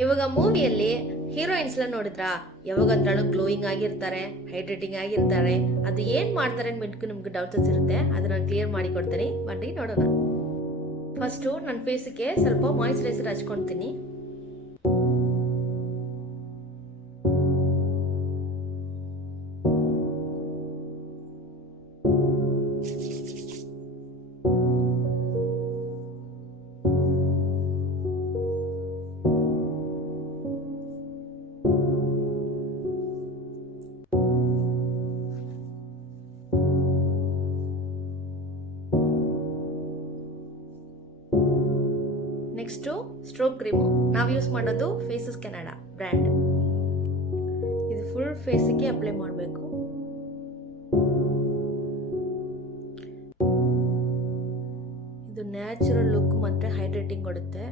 ಇವಾಗ ಮೂವಿಯಲ್ಲಿ ಹೀರೋಯಿನ್ಸ್ನ ನೋಡಿದ್ರಾ, ಯಾವಾಗಂದ್ರೂ ಗ್ಲೋಯಿಂಗ್ ಆಗಿರ್ತಾರೆ, ಹೈಡ್ರೇಟಿಂಗ್ ಆಗಿರ್ತಾರೆ. ಅದು ಏನ್ ಮಾಡ್ತಾರೆ ಅಂತ ನಿಮ್ಗೆ ಡೌಟ್ಸ್ ಇರುತ್ತೆ. ಅದನ್ನ ಕ್ಲಿಯರ್ ಮಾಡಿ ಕೊಡ್ತೀನಿ, ಬನ್ನಿ ನೋಡೋಣ. ಫಸ್ಟು ನನ್ನ ಫೇಸ್ಗೆ ಸ್ವಲ್ಪ ಮಾಯಿಶ್ಚರೈಸರ್ ಹಚ್ಕೊಳ್ತೀನಿ. Next stroke cream. ನಾವು ಯೂಸ್ ಮಾಡೋದು ಫೇಸಸ್ ಕೆನಡಾ ಬ್ರ್ಯಾಂಡ್. ಇದು ಫುಲ್ ಫೇಸಿಗೆ ಅಪ್ಲೈ ಮಾಡಬೇಕು. ಇದು ನ್ಯಾಚುರಲ್ ಲುಕ್ ಮತ್ತು ಹೈಡ್ರೇಟಿಂಗ್ ಕೊಡುತ್ತೆ.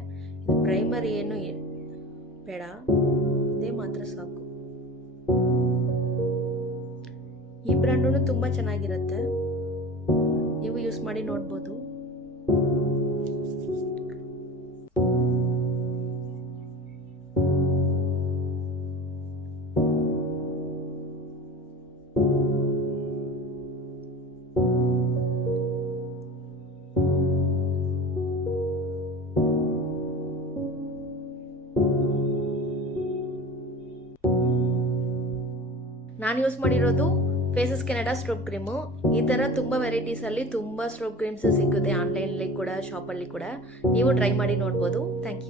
ಇದು ಪ್ರೈಮರಿ ಏನು ಬೇಡ, ಇದೇ ಮಾತ್ರ ಸಾಕು. ಈ ಬ್ರ್ಯಾಂಡು ತುಂಬ ಚೆನ್ನಾಗಿರುತ್ತೆ, ನೀವು ಯೂಸ್ ಮಾಡಿ ನೋಡ್ಬೋದು. ನಾನು ಯೂಸ್ ಮಾಡಿರೋದು ಫೇಸಸ್ ಕೆನಡಾ ಸ್ಟ್ರೋಕ್ ಕ್ರೀಮು. ಈ ಥರ ತುಂಬ ವೆರೈಟೀಸಲ್ಲಿ ತುಂಬ ಸ್ಟ್ರೋಕ್ ಕ್ರೀಮ್ಸ್ ಸಿಗುತ್ತೆ, ಆನ್ಲೈನಲ್ಲಿ ಕೂಡ ಶಾಪಲ್ಲಿ ಕೂಡ. ನೀವು ಟ್ರೈ ಮಾಡಿ ನೋಡ್ಬೋದು. Thank you.